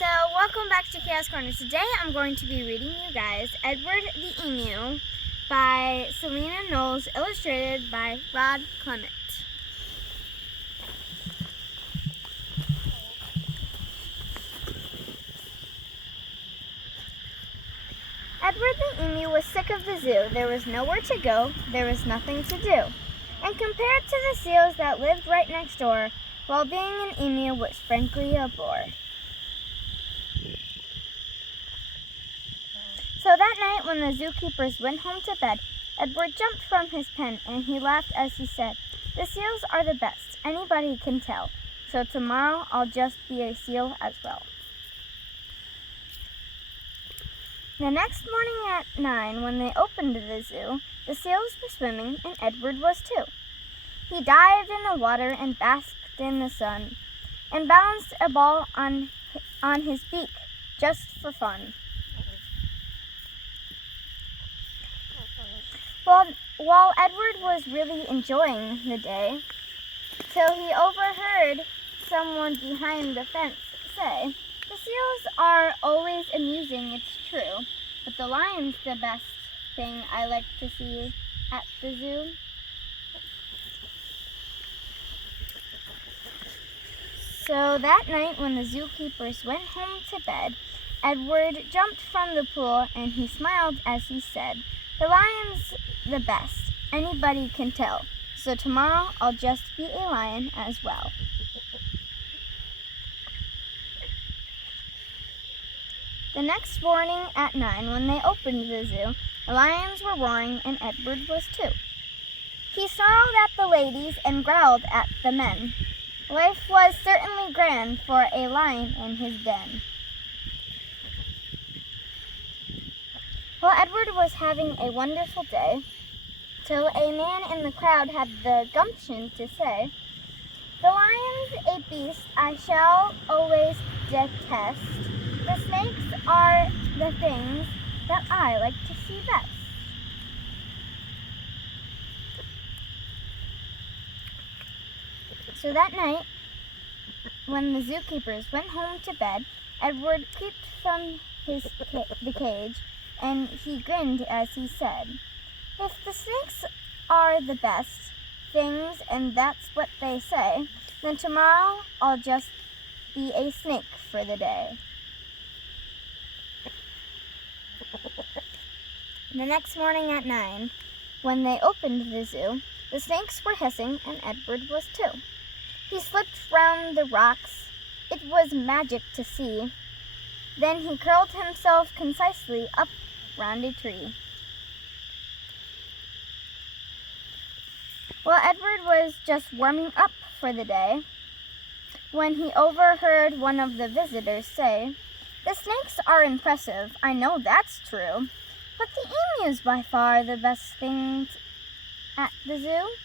So, welcome back to Chaos Corner. Today I'm going to be reading you guys Edward the Emu by Selena Knowles, illustrated by Rod Clement. Edward the Emu was sick of the zoo. There was nowhere to go, there was nothing to do. And compared to the seals that lived right next door, well, being an emu was frankly a bore. So that night when the zookeepers went home to bed, Edward jumped from his pen and he laughed as he said, "The seals are the best, anybody can tell. So tomorrow I'll just be a seal as well." The next morning at 9, when they opened the zoo, the seals were swimming and Edward was too. He dived in the water and basked in the sun and balanced a ball on his beak just for fun. While Edward was really enjoying the day, till he overheard someone behind the fence say, "The seals are always amusing, it's true, but the lion's the best thing I like to see at the zoo." So that night when the zookeepers went home to bed, Edward jumped from the pool and he smiled as he said, "The lion's the best, anybody can tell. So tomorrow I'll just be a lion as well." The next morning at 9, when they opened the zoo, the lions were roaring and Edward was too. He snarled at the ladies and growled at the men. Life was certainly grand for a lion in his den. Well, Edward was having a wonderful day, till a man in the crowd had the gumption to say, "The lion's a beast I shall always detest. The snakes are the things that I like to see best." So that night, when the zookeepers went home to bed, Edward peeped from the cage, and he grinned as he said, "If the snakes are the best things and that's what they say, then tomorrow I'll just be a snake for the day." The next morning at 9, when they opened the zoo, the snakes were hissing and Edward was too. He slipped round the rocks. It was magic to see. Then he curled himself concisely up round a tree. Well, Edward was just warming up for the day when he overheard one of the visitors say, "The snakes are impressive, I know that's true, but the emu's by far the best thing at the zoo."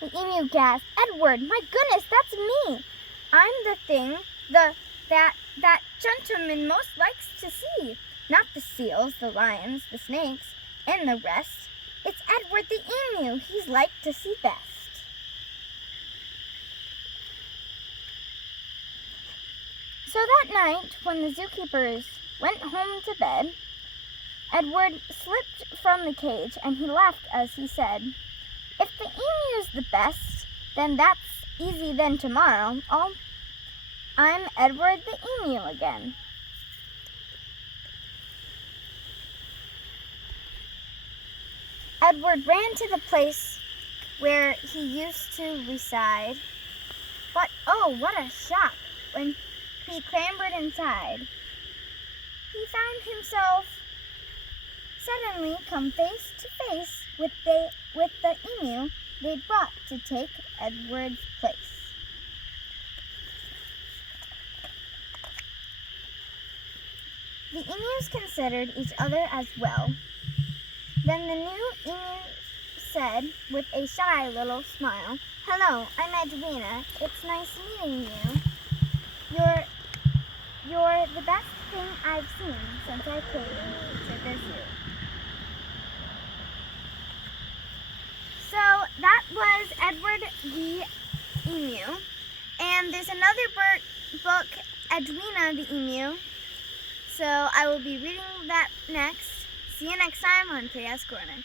The emu gasped, "Edward, my goodness, that's me! I'm the thing that gentleman most likes to see. Not the seals, the lions, the snakes, and the rest. It's Edward the emu he's like to see best." So that night, when the zookeepers went home to bed, Edward slipped from the cage and he laughed as he said, "If the emu's the best, then that's easy. Then tomorrow I'm Edward the emu again." Edward ran to the place where he used to reside, but oh, what a shock when he clambered inside. He found himself suddenly come face to face with the emu they'd brought to take Edward's place. The emus considered each other as well. Then the new emu said with a shy little smile, "Hello, I'm Edwina. It's nice meeting you. You're the best thing I've seen since I came to the zoo." So that was Edward the Emu. And And there's another book, Edwina the Emu. So I will be reading that next. See you next time on Chaos Corner.